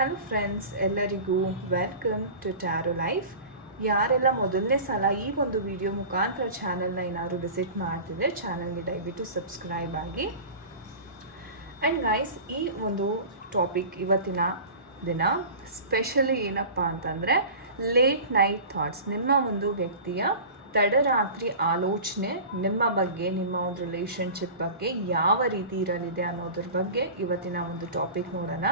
Hello friends ಎಲ್ಲರಿಗೂ welcome to tarot life ಯಾರೆಲ್ಲ ಮೊದಲನೇ ಸಲ ಈ ಒಂದು ವಿಡಿಯೋ ಮುಖಾಂತರ ಚಾನಲ್ನ ಏನಾದ್ರು ವಿಸಿಟ್ ಮಾಡ್ತಿದ್ರೆ ಚಾನಲ್ಗೆ ದಯವಿಟ್ಟು ಸಬ್ಸ್ಕ್ರೈಬ್ ಆಗಿ. ಆ್ಯಂಡ್ ಗೈಸ್ ಈ ಒಂದು ಟಾಪಿಕ್ ಇವತ್ತಿನ ದಿನ ಸ್ಪೆಷಲಿ ಏನಪ್ಪ ಅಂತಂದರೆ ಲೇಟ್ ನೈಟ್ ಥಾಟ್ಸ್ ನಿಮ್ಮ ಒಂದು ವ್ಯಕ್ತಿಯ ತಡರಾತ್ರಿ ಆಲೋಚನೆ ನಿಮ್ಮ ಬಗ್ಗೆ, ನಿಮ್ಮ ಒಂದು ರಿಲೇಷನ್ಶಿಪ್ ಬಗ್ಗೆ ಯಾವ ರೀತಿ ಇರಲಿದೆ ಅನ್ನೋದ್ರ ಬಗ್ಗೆ ಇವತ್ತಿನ ಒಂದು ಟಾಪಿಕ್ ನೋಡೋಣ.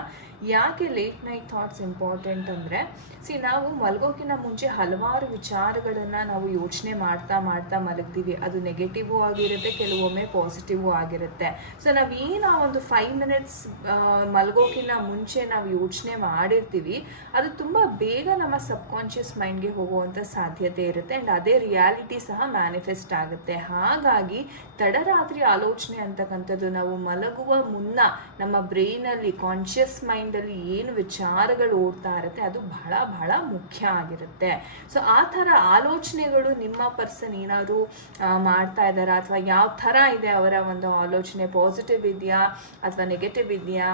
ಯಾಕೆ ಲೇಟ್ ನೈಟ್ ಥಾಟ್ಸ್ ಇಂಪಾರ್ಟೆಂಟ್ ಅಂದರೆ ಸಿ ನಾವು ಮಲಗೋಕಿನ ಮುಂಚೆ ಹಲವಾರು ವಿಚಾರಗಳನ್ನು ನಾವು ಯೋಚನೆ ಮಾಡ್ತಾ ಮಾಡ್ತಾ ಮಲಗ್ತೀವಿ. ಅದು ನೆಗೆಟಿವು ಆಗಿರುತ್ತೆ, ಕೆಲವೊಮ್ಮೆ ಪಾಸಿಟಿವು ಆಗಿರುತ್ತೆ. ಸೊ ನಾವು ಏನು ಆ ಒಂದು ಫೈವ್ ಮಿನಿಟ್ಸ್ ಮಲಗೋಕಿನ ಮುಂಚೆ ನಾವು ಯೋಚನೆ ಮಾಡಿರ್ತೀವಿ, ಅದು ತುಂಬ ಬೇಗ ನಮ್ಮ ಸಬ್ಕಾನ್ಷಿಯಸ್ ಮೈಂಡ್ಗೆ ಹೋಗುವಂಥ ಸಾಧ್ಯತೆ ಇರುತ್ತೆ. ಆ್ಯಂಡ್ ಅದೇ ರಿಯಾಲಿಟಿ ಸಹ ಮ್ಯಾನಿಫೆಸ್ಟ್ ಆಗುತ್ತೆ. ಹಾಗಾಗಿ ತಡರಾತ್ರಿ ಆಲೋಚನೆ ಅಂತಕ್ಕಂಥದ್ದು ನಾವು ಮಲಗುವ ಮುನ್ನ ನಮ್ಮ ಬ್ರೈನಲ್ಲಿ ಕಾನ್ಷಿಯಸ್ ಮೈಂಡಲ್ಲಿ ಏನು ವಿಚಾರಗಳು ಓಡ್ತಾ ಇರುತ್ತೆ, ಅದು ಬಹಳ ಬಹಳ ಮುಖ್ಯ ಆಗಿರುತ್ತೆ. ಸೊ ಆ ಥರ ಆಲೋಚನೆಗಳು ನಿಮ್ಮ ಪರ್ಸನ್ ಏನಾದರೂ ಮಾಡ್ತಾ ಇದ್ದಾರಾ? ಅಥವಾ ಯಾವ ಥರ ಇದೆ ಅವರ ಒಂದು ಆಲೋಚನೆ? ಪಾಸಿಟಿವ್ ಇದೆಯಾ? ಅಥವಾ ನೆಗೆಟಿವ್ ಇದೆಯಾ?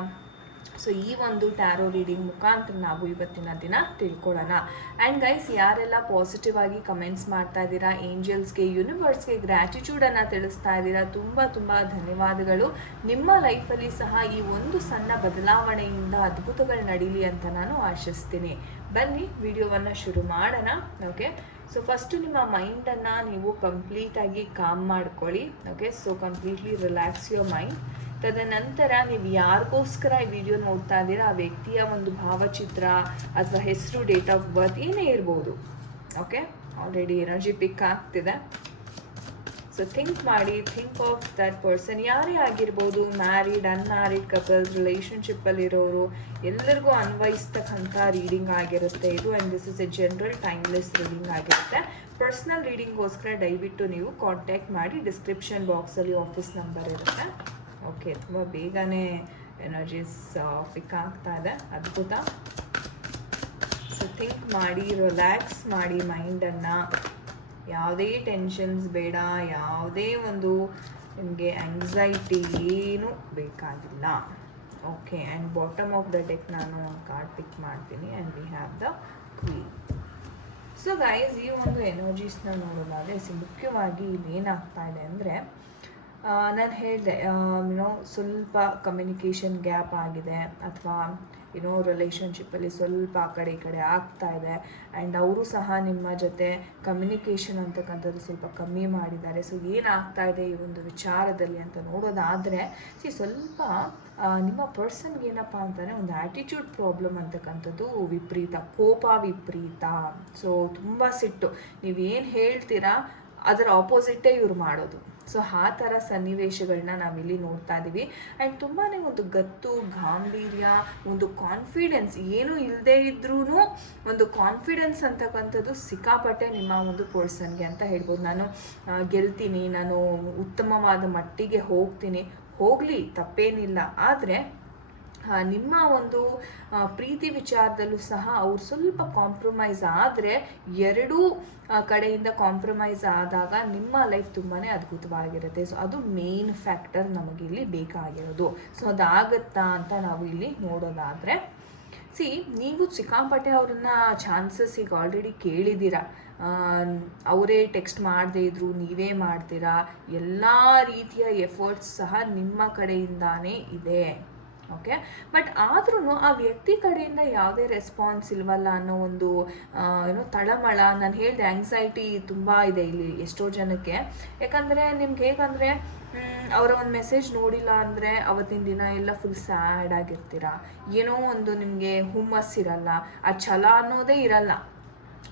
ಸೊ ಈ ಒಂದು ಟ್ಯಾರೋ ರೀಡಿಂಗ್ ಮುಖಾಂತರ ನಾವು ಇವತ್ತಿನ ದಿನ ತಿಳ್ಕೊಳ್ಳೋಣ. ಆ್ಯಂಡ್ ಗೈಸ್ ಯಾರೆಲ್ಲ ಪಾಸಿಟಿವ್ ಆಗಿ ಕಮೆಂಟ್ಸ್ ಮಾಡ್ತಾ ಇದ್ದೀರಾ ಏಂಜಲ್ಸ್ಗೆ ಯೂನಿವರ್ಸ್ಗೆ ಗ್ರ್ಯಾಟಿಟ್ಯೂಡನ್ನು ತಿಳಿಸ್ತಾ ಇದ್ದೀರಾ, ತುಂಬ ತುಂಬ ಧನ್ಯವಾದಗಳು. ನಿಮ್ಮ ಲೈಫಲ್ಲಿ ಸಹ ಈ ಒಂದು ಸಣ್ಣ ಬದಲಾವಣೆಯಿಂದ ಅದ್ಭುತಗಳು ನಡೀಲಿ ಅಂತ ನಾನು ಆಶಿಸ್ತೀನಿ. ಬನ್ನಿ, ವಿಡಿಯೋವನ್ನು ಶುರು ಮಾಡೋಣ. ಓಕೆ ಸೊ ಫಸ್ಟು ನಿಮ್ಮ ಮೈಂಡನ್ನು ನೀವು ಕಂಪ್ಲೀಟಾಗಿ ಕಾಮ್ ಮಾಡ್ಕೊಳ್ಳಿ. Okay so completely relax your mind ತದನಂತರ ನೀವು ಯಾರಿಗೋಸ್ಕರ ಈ ವಿಡಿಯೋ ನೋಡ್ತಾ ಇದ್ದೀರಾ? ಆ ವ್ಯಕ್ತಿಯ ಒಂದು ಭಾವಚಿತ್ರ ಅಥವಾ ಹೆಸರು ಡೇಟ್ ಆಫ್ ಬರ್ತ್ ಏನೇ ಇರ್ಬೋದು. ಓಕೆ ಆಲ್ರೆಡಿ ಎನರ್ಜಿ ಪಿಕ್ ಆಗ್ತಿದೆ. ಸೊ ಥಿಂಕ್ ಮಾಡಿ ಥಿಂಕ್ ಆಫ್ ದಟ್ ಪರ್ಸನ್ ಯಾರೇ ಆಗಿರ್ಬೋದು ಮ್ಯಾರಿಡ್ ಅನ್ಮ್ಯಾರಿಡ್ ಕಪಲ್ಸ್ ರಿಲೇಷನ್ಶಿಪ್ಪಲ್ಲಿರೋರು ಎಲ್ಲರಿಗೂ ಅನ್ವಯಿಸ್ತಕ್ಕಂಥ ರೀಡಿಂಗ್ ಆಗಿರುತ್ತೆ ಇದು. And this is a general timeless reading ಆಗಿರುತ್ತೆ. ಪರ್ಸ್ನಲ್ ರೀಡಿಂಗ್ಗೋಸ್ಕರ ದಯವಿಟ್ಟು ನೀವು ಕಾಂಟ್ಯಾಕ್ಟ್ ಮಾಡಿ. ಡಿಸ್ಕ್ರಿಪ್ಷನ್ ಬಾಕ್ಸಲ್ಲಿ ಆಫೀಸ್ ನಂಬರ್ ಇರುತ್ತೆ. ಓಕೆ, ತುಂಬ ಬೇಗನೆ ಎನರ್ಜೀಸ್ ಪಿಕ್ ಆಗ್ತಾ ಇದೆ. ಅದ್ಭುತ. ಸೊ ಥಿಂಕ್ ಮಾಡಿ ರಿಲ್ಯಾಕ್ಸ್ ಮಾಡಿ ಮೈಂಡನ್ನು ಯಾವುದೇ ಟೆನ್ಷನ್ಸ್ ಬೇಡ, ಯಾವುದೇ ಒಂದು ನಿಮಗೆ ಆ್ಯಂಗ್ಸೈಟಿ ಏನೂ ಬೇಕಾಗಿಲ್ಲ. Okay and bottom of the deck ನಾನು ಕಾರ್ಡ್ ಪಿಕ್ ಮಾಡ್ತೀನಿ and we have the queen so guys ಈ ಒಂದು ಎನರ್ಜೀಸ್ನ ನೋಡೋದಾದರೆ, ಸಿ, ಮುಖ್ಯವಾಗಿ ಇಲ್ಲಿ ಏನಾಗ್ತಾ ಇದೆ ಅಂದರೆ ನಾನು ಹೇಳಿದೆ ಯುನೋ ಸ್ವಲ್ಪ ಕಮ್ಯುನಿಕೇಷನ್ ಗ್ಯಾಪ್ ಆಗಿದೆ ಅಥವಾ ಯುನೋ ರಿಲೇಷನ್ಶಿಪ್ಪಲ್ಲಿ ಸ್ವಲ್ಪ ಆ ಕಡೆ ಈ ಕಡೆ ಆಗ್ತಾ ಇದೆ ಆ್ಯಂಡ್ ಅವರು ಸಹ ನಿಮ್ಮ ಜೊತೆ ಕಮ್ಯುನಿಕೇಷನ್ ಅಂತಕ್ಕಂಥದ್ದು ಸ್ವಲ್ಪ ಕಮ್ಮಿ ಮಾಡಿದ್ದಾರೆ. ಸೊ ಏನಾಗ್ತಾ ಇದೆ ಈ ಒಂದು ವಿಚಾರದಲ್ಲಿ ಅಂತ ನೋಡೋದಾದರೆ ಸಿ ಸ್ವಲ್ಪ ನಿಮ್ಮ ಪರ್ಸನ್ಗೆ ಏನಪ್ಪ ಅಂತಂದರೆ ಒಂದು ಆ್ಯಟಿಟ್ಯೂಡ್ ಪ್ರಾಬ್ಲಮ್ ಅಂತಕ್ಕಂಥದ್ದು ವಿಪರೀತ, ಕೋಪ ವಿಪರೀತ. ಸೊ ತುಂಬ ಸಿಟ್ಟು. ನೀವೇನು ಹೇಳ್ತೀರಾ, ಅದರ ಆಪೋಸಿಟ್ಟೇ ಇವ್ರು ಮಾಡೋದು. ಸೊ ಆ ಥರ ಸನ್ನಿವೇಶಗಳನ್ನ ನಾವಿಲ್ಲಿ ನೋಡ್ತಾ ಇದ್ದೀವಿ ಆ್ಯಂಡ್ ತುಂಬಾ ಒಂದು ಗತ್ತು, ಗಾಂಭೀರ್ಯ, ಒಂದು ಕಾನ್ಫಿಡೆನ್ಸ್ ಏನೂ ಇಲ್ಲದೇ ಇದ್ರೂ ಒಂದು ಕಾನ್ಫಿಡೆನ್ಸ್ ಅಂತಕ್ಕಂಥದ್ದು ಸಿಕ್ಕಾಪಟ್ಟೆ ನಿಮ್ಮ ಒಂದು ಪರ್ಸನ್ಗೆ ಅಂತ ಹೇಳ್ಬೋದು. ನಾನು ಗೆಲ್ತೀನಿ, ನಾನು ಉತ್ತಮವಾದ ಮಟ್ಟಿಗೆ ಹೋಗ್ತೀನಿ. ಹೋಗಲಿ, ತಪ್ಪೇನಿಲ್ಲ. ಆದರೆ ನಿಮ್ಮ ಒಂದು ಪ್ರೀತಿ ವಿಚಾರದಲ್ಲೂ ಸಹ ಅವ್ರು ಸ್ವಲ್ಪ ಕಾಂಪ್ರಮೈಸ್ ಆದರೆ ಎರಡೂ ಕಡೆಯಿಂದ ಕಾಂಪ್ರಮೈಸ್ ಆದಾಗ ನಿಮ್ಮ ಲೈಫ್ ತುಂಬಾ ಅದ್ಭುತವಾಗಿರುತ್ತೆ. ಸೊ ಅದು ಮೇನ್ ಫ್ಯಾಕ್ಟರ್ ನಮಗಿಲ್ಲಿ ಬೇಕಾಗಿರೋದು. ಸೊ ಅದಾಗತ್ತಾ ಅಂತ ನಾವು ಇಲ್ಲಿ ನೋಡೋದಾದರೆ ಸಿ ನೀವು ಸಿಕ್ಕಾಪಟ್ಟೆ ಅವ್ರನ್ನ ಚಾನ್ಸಸ್ ಈಗ ಆಲ್ರೆಡಿ ಕೇಳಿದ್ದೀರಾ. ಅವರೇ ಟೆಕ್ಸ್ಟ್ ಮಾಡದೇ ಇದ್ರು, ನೀವೇ ಮಾಡ್ತೀರಾ. ಎಲ್ಲ ರೀತಿಯ ಎಫರ್ಟ್ಸ್ ಸಹ ನಿಮ್ಮ ಕಡೆಯಿಂದಾನೇ ಇದೆ. ಓಕೆ ಬಟ್ ಆದ್ರೂ ಆ ವ್ಯಕ್ತಿ ಕಡೆಯಿಂದ ಯಾವುದೇ ರೆಸ್ಪಾನ್ಸ್ ಇಲ್ವಲ್ಲ ಅನ್ನೋ ಒಂದು ಏನೋ ತಳಮಳ, ನಾನು ಹೇಳಿದೆ ಆ್ಯಂಗ್ಸೈಟಿ ತುಂಬ ಇದೆ ಇಲ್ಲಿ ಎಷ್ಟೋ ಜನಕ್ಕೆ. ಯಾಕಂದರೆ ನಿಮ್ಗೆ ಹೇಗಂದರೆ ಅವರ ಒಂದು ಮೆಸೇಜ್ ನೋಡಿಲ್ಲ ಅಂದರೆ ಅವತ್ತಿನ ದಿನ ಎಲ್ಲ ಫುಲ್ ಸ್ಯಾಡ್ ಆಗಿರ್ತೀರ? ಏನೋ ಒಂದು ನಿಮಗೆ ಹುಮ್ಮಸ್ಸಿರಲ್ಲ. ಆ ಛಲ ಅನ್ನೋದೇ ಇರಲ್ಲ.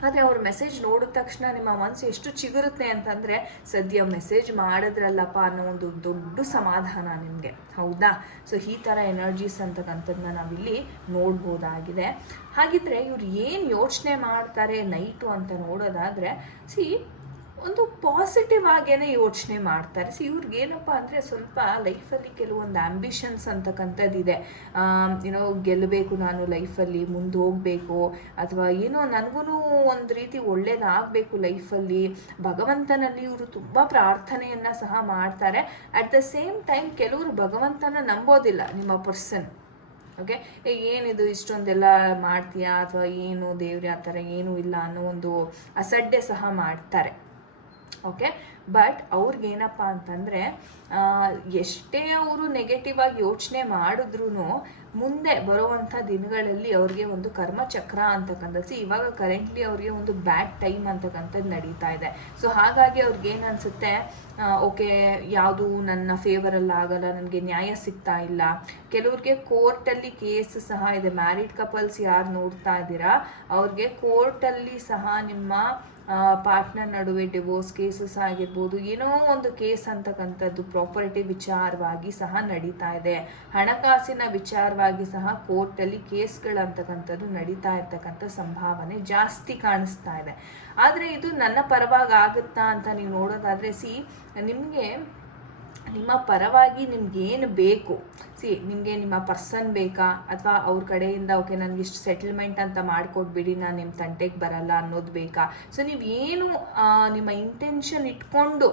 ಆದರೆ ಅವ್ರ ಮೆಸೇಜ್ ನೋಡಿದ ತಕ್ಷಣ ನಿಮ್ಮ ಮನಸ್ಸು ಎಷ್ಟು ಚಿಗುರುತ್ತೆ ಅಂತಂದರೆ, ಸದ್ಯ ಮೆಸೇಜ್ ಮಾಡಿದ್ರಲ್ಲಪ್ಪ ಅನ್ನೋ ಒಂದು ದೊಡ್ಡ ಸಮಾಧಾನ ನಿಮಗೆ. ಹೌದಾ? ಸೊ ಈ ಥರ ಎನರ್ಜೀಸ್ ಅಂತಕ್ಕಂಥದ್ದನ್ನ ನಾವಿಲ್ಲಿ ನೋಡ್ಬೋದಾಗಿದೆ. ಹಾಗಿದ್ರೆ ಇವ್ರು ಏನು ಯೋಚನೆ ಮಾಡ್ತಾರೆ ನೈಟು ಅಂತ ನೋಡೋದಾದರೆ ಸಿ ಒಂದು ಪಾಸಿಟಿವ್ ಆಗೇನೆ ಯೋಚನೆ ಮಾಡ್ತಾರೆ. ಸೊ ಇವ್ರಿಗೆ ಏನಪ್ಪ ಅಂದರೆ ಸ್ವಲ್ಪ ಲೈಫಲ್ಲಿ ಕೆಲವೊಂದು ಆ್ಯಂಬಿಷನ್ಸ್ ಅಂತಕ್ಕಂಥದ್ದಿದೆ. ಏನೋ ಗೆಲ್ಲಬೇಕು ನಾನು ಲೈಫಲ್ಲಿ ಮುಂದೆ ಹೋಗಬೇಕು, ಅಥವಾ ಏನೋ ನನಗೂ ಒಂದು ರೀತಿ ಒಳ್ಳೇದಾಗಬೇಕು ಲೈಫಲ್ಲಿ ಭಗವಂತನಲ್ಲಿ ಇವರು ತುಂಬ ಪ್ರಾರ್ಥನೆಯನ್ನು ಸಹ ಮಾಡ್ತಾರೆ. ಅಟ್ ದ ಸೇಮ್ ಟೈಮ್ ಕೆಲವರು ಭಗವಂತನ ನಂಬೋದಿಲ್ಲ, ನಿಮ್ಮ ಪರ್ಸನ್ ಓಕೆ ಏನಿದು ಇಷ್ಟೊಂದೆಲ್ಲ ಮಾಡ್ತೀಯಾ? ಅಥವಾ ಏನು ದೇವ್ರೆ, ಆ ಥರ ಏನೂ ಇಲ್ಲ ಅನ್ನೋ ಒಂದು ಅಸಡ್ಡೆ ಸಹ ಮಾಡ್ತಾರೆ. ಓಕೆ? ಬಟ್ ಅವ್ರಿಗೇನಪ್ಪ ಅಂತಂದರೆ ಎಷ್ಟೇ ಅವರು ನೆಗೆಟಿವ್ ಆಗಿ ಯೋಚನೆ ಮಾಡಿದ್ರೂ ಮುಂದೆ ಬರುವಂಥ ದಿನಗಳಲ್ಲಿ ಅವ್ರಿಗೆ ಒಂದು ಕರ್ಮಚಕ್ರ ಅಂತಕ್ಕಂಥದ್ದು ಇವಾಗ ಕರೆಂಟ್ಲಿ ಅವ್ರಿಗೆ ಒಂದು ಬ್ಯಾಡ್ ಟೈಮ್ ಅಂತಕ್ಕಂಥದ್ದು ನಡೀತಾ ಇದೆ. ಸೊ ಹಾಗಾಗಿ ಅವ್ರಿಗೆ ಏನು ಅನಿಸುತ್ತೆ? ಓಕೆ, ಯಾವುದು ನನ್ನ ಫೇವರಲ್ಲಿ ಆಗಲ್ಲ, ನನಗೆ ನ್ಯಾಯ ಸಿಗ್ತಾ ಇಲ್ಲ. ಕೆಲವ್ರಿಗೆ ಕೋರ್ಟಲ್ಲಿ ಕೇಸ್ ಸಹ ಇದೆ. ಮ್ಯಾರಿಡ್ ಕಪಲ್ಸ್ ಯಾರು ನೋಡ್ತಾ ಇದ್ದೀರಾ? ಅವ್ರಿಗೆ ಕೋರ್ಟಲ್ಲಿ ಸಹ ನಿಮ್ಮ ಪಾರ್ಟ್ನರ್ ನಡುವೆ ಡಿವೋರ್ಸ್ ಕೇಸಸ್ ಆಗಿರ್ಬೋದು, ಏನೋ ಒಂದು ಕೇಸ್ ಅಂತಕ್ಕಂಥದ್ದು ಪ್ರಾಪರ್ಟಿ ವಿಚಾರವಾಗಿ ಸಹ ನಡೀತಾ ಇದೆ. ಹಣಕಾಸಿನ ವಿಚಾರವಾಗಿ ಸಹ ಕೋರ್ಟಲ್ಲಿ ಕೇಸ್ಗಳಂತಕ್ಕಂಥದ್ದು ನಡೀತಾ ಇರ್ತಕ್ಕಂಥ ಸಂಭಾವನೆ ಜಾಸ್ತಿ ಕಾಣಿಸ್ತಾ ಇದೆ. ಆದರೆ ಇದು ನನ್ನ ಪರವಾಗಿ ಆಗುತ್ತಾ ಅಂತ ನೀವು ನೋಡೋದಾದರೆ ಸಿ ನಿಮಗೆ ನಿಮ್ಮ ಪರವಾಗಿ ನಿಮ್ಗೆ ಏನು ಬೇಕು? ಸಿ, ನಿಮಗೆ ನಿಮ್ಮ ಪರ್ಸನ್ ಬೇಕಾ? ಅಥವಾ ಅವ್ರ ಕಡೆಯಿಂದ, ಓಕೆ, ನನಗೆ ಇಷ್ಟು ಸೆಟಲ್ಮೆಂಟ್ ಅಂತ ಮಾಡಿಕೊಟ್ಬಿಡಿ, ನಾನು ನಿಮ್ಮ ತಂಟೆಗೆ ಬರಲ್ಲ ಅನ್ನೋದು ಬೇಕಾ? ಸೊ ನೀವು ಏನು ನಿಮ್ಮ ಇಂಟೆನ್ಷನ್ ಇಟ್ಕೊಂಡು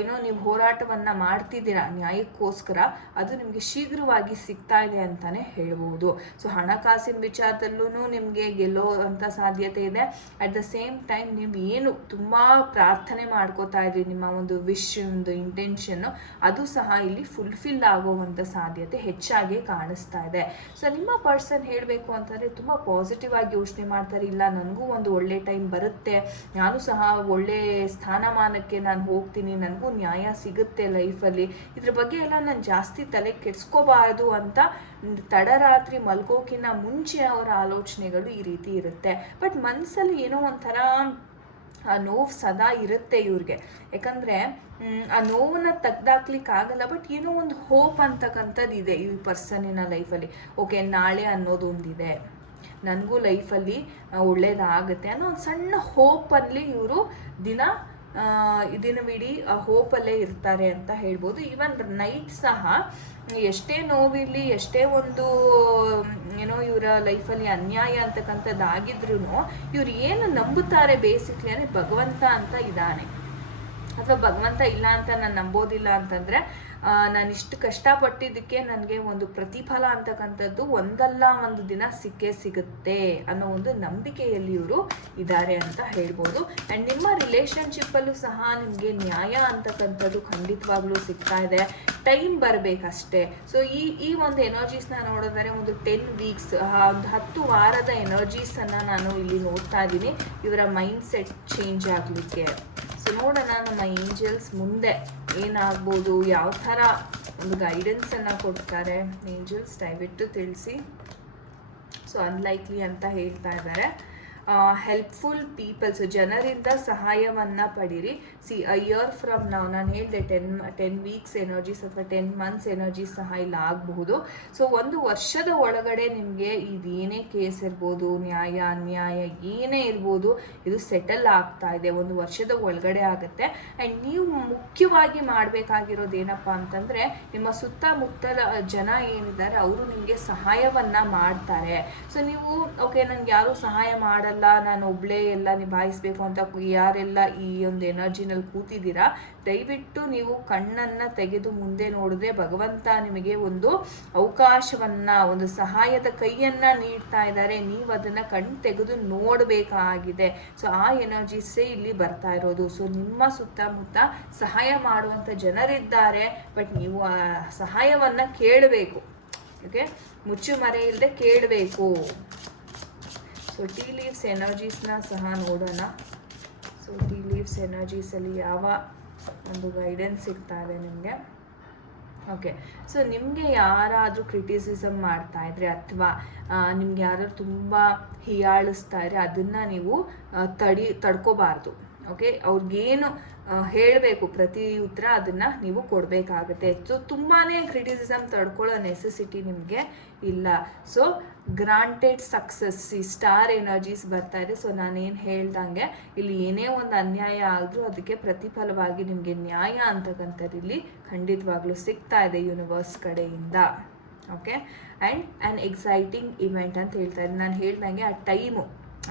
ಏನೋ ನೀವು ಹೋರಾಟವನ್ನು ಮಾಡ್ತಿದ್ದೀರಾ ನ್ಯಾಯಕ್ಕೋಸ್ಕರ, ಅದು ನಿಮಗೆ ಶೀಘ್ರವಾಗಿ ಸಿಗ್ತಾ ಇದೆ ಅಂತಲೇ ಹೇಳ್ಬೋದು. ಸೊ ಹಣಕಾಸಿನ ವಿಚಾರದಲ್ಲೂ ನಿಮಗೆ ಗೆಲ್ಲೋ ಅಂತ ಸಾಧ್ಯತೆ ಇದೆ. ಅಟ್ ದ ಸೇಮ್ ಟೈಮ್ ನೀವು ಏನು ತುಂಬ ಪ್ರಾರ್ಥನೆ ಮಾಡ್ಕೋತಾ ಇದ್ರಿ, ನಿಮ್ಮ ಒಂದು ವಿಶ್ ಒಂದು ಇಂಟೆನ್ಷನ್ನು ಅದು ಸಹ ಇಲ್ಲಿ ಫುಲ್ಫಿಲ್ ಆಗುವಂಥ ಸಾಧ್ಯತೆ ಹೆಚ್ಚಾಗಿ ಕಾಣಿಸ್ತಾ ಇದೆ. ಸೊ ನಿಮ್ಮ ಪರ್ಸನ್ ಹೇಳಬೇಕು ಅಂತಂದರೆ ತುಂಬ ಪಾಸಿಟಿವ್ ಆಗಿ ಯೋಚನೆ ಮಾಡ್ತಾರೆ. ಇಲ್ಲ ನನಗೂ ಒಂದು ಒಳ್ಳೆ ಟೈಮ್ ಬರುತ್ತೆ. ನಾನು ಸಹ ಒಳ್ಳೆ ಸ್ಥಾನಮಾನಕ್ಕೆ ನಾನು ಹೋಗ್ತೀನಿ ನನಗೂ ನ್ಯಾಯ ಸಿಗುತ್ತೆ ಲೈಫಲ್ಲಿ. ಇದ್ರ ಬಗ್ಗೆ ಎಲ್ಲ ನಾನು ಜಾಸ್ತಿ ತಲೆ ಕೆಡ್ಸ್ಕೋಬಾರ್ದು ಅಂತ ತಡರಾತ್ರಿ ಮಲ್ಗೋಕಿನ್ನ ಮುಂಚೆ ಅವರ ಆಲೋಚನೆಗಳು ಈ ರೀತಿ ಇರುತ್ತೆ. ಬಟ್ ಮನಸ್ಸಲ್ಲಿ ಏನೋ ಒಂಥರ, ಆ ನೋವು ಸದಾ ಇರುತ್ತೆ ಇವ್ರಿಗೆ. ಯಾಕಂದರೆ ಆ ನೋವನ್ನು ತೆಗ್ದಾಕ್ಲಿಕ್ಕಾಗಲ್ಲ, ಬಟ್ ಏನೋ ಒಂದು ಹೋಪ್ ಅಂತಕ್ಕಂಥದ್ದು ಇದೆ ಈ ಪರ್ಸನಿನ ಲೈಫಲ್ಲಿ. ಓಕೆ, ನಾಳೆ ಅನ್ನೋದು ಒಂದಿದೆ. ನನಗೂ ಲೈಫಲ್ಲಿ ಒಳ್ಳೇದಾಗುತ್ತೆ ಅನ್ನೋ ಒಂದು ಸಣ್ಣ ಹೋಪಲ್ಲಿ ಇವರು ದಿನ ದಿನವಿಡೀ ಹೋಪಲ್ಲೇ ಇರ್ತಾರೆ ಅಂತ ಹೇಳ್ಬೋದು. ಈವನ್ ನೈಟ್ ಸಹ ಎಷ್ಟೇ ನೋವಿರಲಿ, ಎಷ್ಟೇ ಒಂದು, ಏನೋ ಇವರ ಲೈಫಲ್ಲಿ ಅನ್ಯಾಯ ಅಂತಕ್ಕಂಥದ್ದಾಗಿದ್ರೂ ಇವ್ರು ಏನು ನಂಬುತ್ತಾರೆ ಬೇಸಿಕ್ಲಿ ಅಂದರೆ ಭಗವಂತ ಅಂತ ಇದ್ದಾನೆ. ಅಥವಾ ಭಗವಂತ ಇಲ್ಲ ಅಂತ ನಾನು ನಂಬೋದಿಲ್ಲ ಅಂತಂದರೆ ನಾನು ಇಷ್ಟು ಕಷ್ಟಪಟ್ಟಿದ್ದಕ್ಕೆ ನನಗೆ ಒಂದು ಪ್ರತಿಫಲ ಅಂತಕ್ಕಂಥದ್ದು ಒಂದಲ್ಲ, ಒಂದು ದಿನ ಸಿಕ್ಕೇ ಸಿಗುತ್ತೆ ಅನ್ನೋ ಒಂದು ನಂಬಿಕೆಯಲ್ಲಿ ಇವರು ಇದ್ದಾರೆ ಅಂತ ಹೇಳ್ಬೋದು. ಆ್ಯಂಡ್ ನಿಮ್ಮ ರಿಲೇಷನ್ಶಿಪ್ಪಲ್ಲೂ ಸಹ ನಿಮಗೆ ನ್ಯಾಯ ಅಂತಕ್ಕಂಥದ್ದು ಖಂಡಿತವಾಗ್ಲೂ ಸಿಗ್ತಾ ಇದೆ. ಟೈಮ್ ಬರಬೇಕಷ್ಟೇ. ಸೊ ಈ ಈ ಒಂದು ಎನರ್ಜೀಸ್ನ ನೋಡಿದ್ರೆ ಒಂದು ಟೆನ್ ವೀಕ್ಸ್ ಒಂದು ಹತ್ತು ವಾರದ ಎನರ್ಜೀಸನ್ನು ನಾನು ಇಲ್ಲಿ ನೋಡ್ತಾ ಇದ್ದೀನಿ. ಇವರ ಮೈಂಡ್ ಸೆಟ್ ಚೇಂಜ್ ಆಗಲಿಕ್ಕೆ. ನೋಡೋಣ, ನಮ್ಮ ಏಂಜಲ್ಸ್ ಮುಂದೆ ಏನಾಗ್ಬೋದು, ಯಾವ ಥರ ಒಂದು ಗೈಡೆನ್ಸನ್ನು ಕೊಡ್ತಾರೆ. ಏಂಜಲ್ಸ್ ದಯವಿಟ್ಟು ತಿಳಿಸಿ. ಸೊ ಅನ್ಲೈಕ್ಲಿ ಅಂತ ಹೇಳ್ತಾ ಇದ್ದಾರೆ. ಹೆಲ್ಪ್ಫುಲ್ ಪೀಪಲ್ಸ್ ಜನರಿಂದ ಸಹಾಯವನ್ನು ಪಡೀರಿ. ಸಿ ಅ ಇಯರ್ ಫ್ರಮ್ ನಾವು ನಾನು ಹೇಳಿದೆ ಟೆನ್ ಟೆನ್ ವೀಕ್ಸ್ ಎನರ್ಜೀಸ್ ಅಥವಾ ಟೆನ್ ಮಂತ್ಸ್ ಎನರ್ಜೀಸ್ ಸಹ ಇಲ್ಲಿ ಆಗಬಹುದು. ಸೊ ಒಂದು ವರ್ಷದ ಒಳಗಡೆ ನಿಮಗೆ ಇದೇನೇ ಕೇಸ್ ಇರ್ಬೋದು, ನ್ಯಾಯ, ಅನ್ಯಾಯ ಏನೇ ಇರ್ಬೋದು, ಇದು ಸೆಟಲ್ ಆಗ್ತಾ ಇದೆ. ಒಂದು ವರ್ಷದ ಒಳಗಡೆ ಆಗುತ್ತೆ. ಆ್ಯಂಡ್ ನೀವು ಮುಖ್ಯವಾಗಿ ಮಾಡಬೇಕಾಗಿರೋದು ಏನಪ್ಪ ಅಂತಂದರೆ, ನಿಮ್ಮ ಸುತ್ತಮುತ್ತಲ ಜನ ಏನಿದ್ದಾರೆ, ಅವರು ನಿಮಗೆ ಸಹಾಯವನ್ನು ಮಾಡ್ತಾರೆ. ಸೊ ನೀವು ಓಕೆ ನನಗೆ ಯಾರೂ ಸಹಾಯ ಮಾಡಲ್ಲ. ಅಲ್ಲ ನಾನು ಒಬ್ಬಳೇ ಎಲ್ಲ ನಿಭಾಯಿಸ್ಬೇಕು ಅಂತ ಯಾರೆಲ್ಲ ಈ ಒಂದು ಎನರ್ಜಿನಲ್ಲಿ ಕೂತಿದ್ದೀರಾ, ದಯವಿಟ್ಟು ನೀವು ಕಣ್ಣನ್ನು ತೆಗೆದು ಮುಂದೆ ನೋಡಿದ್ರೆ ಭಗವಂತ ನಿಮಗೆ ಒಂದು ಅವಕಾಶವನ್ನು, ಒಂದು ಸಹಾಯದ ಕೈಯನ್ನು ನೀಡ್ತಾ ಇದ್ದಾರೆ. ನೀವು ಅದನ್ನು ಕಣ್ಣು ತೆಗೆದು ನೋಡಬೇಕಾಗಿದೆ. ಸೊ, ಆ ಎನರ್ಜೀಸೇ ಇಲ್ಲಿ ಬರ್ತಾ ಇರೋದು. ಸೊ, ನಿಮ್ಮ ಸುತ್ತಮುತ್ತ ಸಹಾಯ ಮಾಡುವಂಥ ಜನರಿದ್ದಾರೆ. ಬಟ್ ನೀವು ಆ ಸಹಾಯವನ್ನು ಕೇಳಬೇಕು. ಓಕೆ? ಮುಚ್ಚು ಮರೆ ಇಲ್ಲದೆ ಕೇಳಬೇಕು. ಸೊ ಟೀ ಲೀವ್ಸ್ ಎನರ್ಜೀಸ್ನ ಸಹ ನೋಡೋಣ. ಸೊ ಟೀ ಲೀವ್ಸ್ ಎನರ್ಜೀಸಲ್ಲಿ ಯಾವ ಒಂದು ಗೈಡೆನ್ಸ್ ಸಿಗ್ತಾ ಇದೆ ನಿಮಗೆ? ಓಕೆ ಸೊ ನಿಮಗೆ ಯಾರಾದರೂ ಕ್ರಿಟಿಸಿಸಮ್ ಮಾಡ್ತಾ ಇದ್ರೆ ಅಥವಾ ನಿಮ್ಗೆ ಯಾರಾದ್ರು ತುಂಬ ಹೀಯಾಳಿಸ್ತಾ ಇದ್ರೆ ಅದನ್ನು ನೀವು ತಡಿ, ತಡ್ಕೋಬಾರ್ದು. ಓಕೆ ಅವ್ರಿಗೇನು ಹೇಳಬೇಕು, ಪ್ರತಿ ಉತ್ತರ ಅದನ್ನು ನೀವು ಕೊಡಬೇಕಾಗುತ್ತೆ. ಸೊ ತುಂಬಾ ಕ್ರಿಟಿಸಿಸಮ್ ತಡ್ಕೊಳ್ಳೋ ನೆಸೆಸಿಟಿ ನಿಮಗೆ ಇಲ್ಲ. ಸೊ ಗ್ರಾಂಟೆಡ್ ಸಕ್ಸಸ್ ಈ ಸ್ಟಾರ್ ಎನರ್ಜೀಸ್ ಬರ್ತಾ ಇದೆ. ಸೊ ನಾನೇನು ಹೇಳ್ದಂಗೆ, ಇಲ್ಲಿ ಏನೇ ಒಂದು ಅನ್ಯಾಯ ಆದರೂ ಅದಕ್ಕೆ ಪ್ರತಿಫಲವಾಗಿ ನಿಮಗೆ ನ್ಯಾಯ ಅಂತಕ್ಕಂಥದ್ದು ಇಲ್ಲಿ ಖಂಡಿತವಾಗ್ಲೂ ಸಿಗ್ತಾ ಇದೆ ಯೂನಿವರ್ಸ್ ಕಡೆಯಿಂದ. Okay and an exciting event ಅಂತ ಹೇಳ್ತಾ ಇದ್ದೀನಿ ನಾನು ಹೇಳ್ದಂಗೆ ಆ ಟೈಮು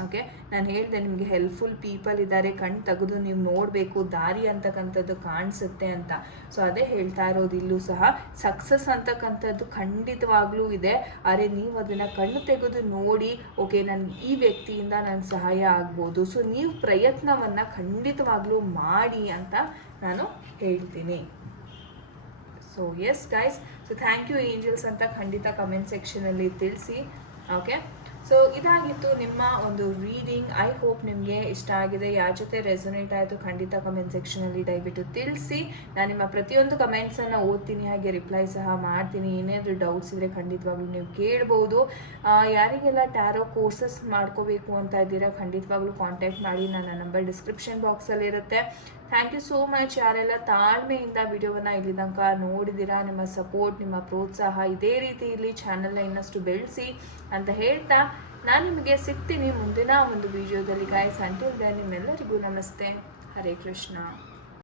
ಓಕೆ ನಾನು ಹೇಳಿದೆ, ನಿಮಗೆ ಹೆಲ್ಪ್ಫುಲ್ ಪೀಪಲ್ ಇದ್ದಾರೆ ಕಣ್ಣು ತೆಗೆದು ನೀವು ನೋಡಬೇಕು, ದಾರಿ ಅಂತಕ್ಕಂಥದ್ದು ಕಾಣಿಸುತ್ತೆ ಅಂತ. ಸೊ ಅದೇ ಹೇಳ್ತಾ ಇರೋದು ಇಲ್ಲೂ ಸಹ. ಸಕ್ಸಸ್ ಅಂತಕ್ಕಂಥದ್ದು ಖಂಡಿತವಾಗ್ಲೂ ಇದೆ. ಆದರೆ ನೀವು ಅದನ್ನು ಕಣ್ಣು ತೆಗೆದು ನೋಡಿ ಓಕೆ ನನ್ನ ಈ ವ್ಯಕ್ತಿಯಿಂದ ನಾನು ಸಹಾಯ ಆಗ್ಬೋದು. ಸೊ ನೀವು ಪ್ರಯತ್ನವನ್ನು ಖಂಡಿತವಾಗ್ಲೂ ಮಾಡಿ ಅಂತ ನಾನು ಹೇಳ್ತೀನಿ. So yes guys so thank you angels ಅಂತ ಖಂಡಿತ ಕಮೆಂಟ್ ಸೆಕ್ಷನಲ್ಲಿ ತಿಳಿಸಿ. ಓಕೆ ಸೊ ಇದಾಗಿತ್ತು ನಿಮ್ಮ ಒಂದು ರೀಡಿಂಗ್ ಐ ಹೋಪ್ ನಿಮಗೆ ಇಷ್ಟ ಆಗಿದೆ. ಯಾರ ಜೊತೆ ರೆಸೊನೇಟ್ ಆಯಿತು ಖಂಡಿತ ಕಮೆಂಟ್ ಸೆಕ್ಷನಲ್ಲಿ ದಯವಿಟ್ಟು ತಿಳಿಸಿ. ನಾನು ನಿಮ್ಮ ಪ್ರತಿಯೊಂದು ಕಮೆಂಟ್ಸನ್ನು ಓದ್ತೀನಿ, ಹಾಗೆ ರಿಪ್ಲೈ ಸಹ ಮಾಡ್ತೀನಿ. ಏನಾದರೂ ಡೌಟ್ಸ್ ಇದ್ದರೆ ಖಂಡಿತವಾಗ್ಲೂ ನೀವು ಕೇಳ್ಬೋದು. ಯಾರಿಗೆಲ್ಲ ಟ್ಯಾರೋ ಕೋರ್ಸಸ್ ಮಾಡ್ಕೋಬೇಕು ಅಂತ ಇದ್ದೀರಾ, ಖಂಡಿತವಾಗ್ಲೂ ಕಾಂಟ್ಯಾಕ್ಟ್ ಮಾಡಿ. ನನ್ನ ನಂಬರ್ ಡಿಸ್ಕ್ರಿಪ್ಷನ್ ಬಾಕ್ಸಲ್ಲಿ ಇರುತ್ತೆ ಥ್ಯಾಂಕ್ ಯು ಸೋ ಮಚ್ ಯಾರೆಲ್ಲ ತಾಳ್ಮೆಯಿಂದ ವಿಡಿಯೋವನ್ನು ಇಲ್ಲಿ ತನಕ ನೋಡಿದ್ದೀರಾ, ನಿಮ್ಮ ಸಪೋರ್ಟ್ ನಿಮ್ಮ ಪ್ರೋತ್ಸಾಹ ಇದೇ ರೀತಿ ಇಲ್ಲಿ ಚಾನಲ್ನ ಇನ್ನಷ್ಟು ಬೆಳೆಸಿ ಅಂತ ಹೇಳ್ತಾ ನಾನು ನಿಮಗೆ ಸಿಗ್ತೀನಿ ಮುಂದಿನ ಒಂದು ವಿಡಿಯೋದಲ್ಲಿ ಗಾಯಸ್ ಅಂಟಿಲ್ ನಿಮ್ಮೆಲ್ಲರಿಗೂ ನಮಸ್ತೆ. ಹರೇ ಕೃಷ್ಣ.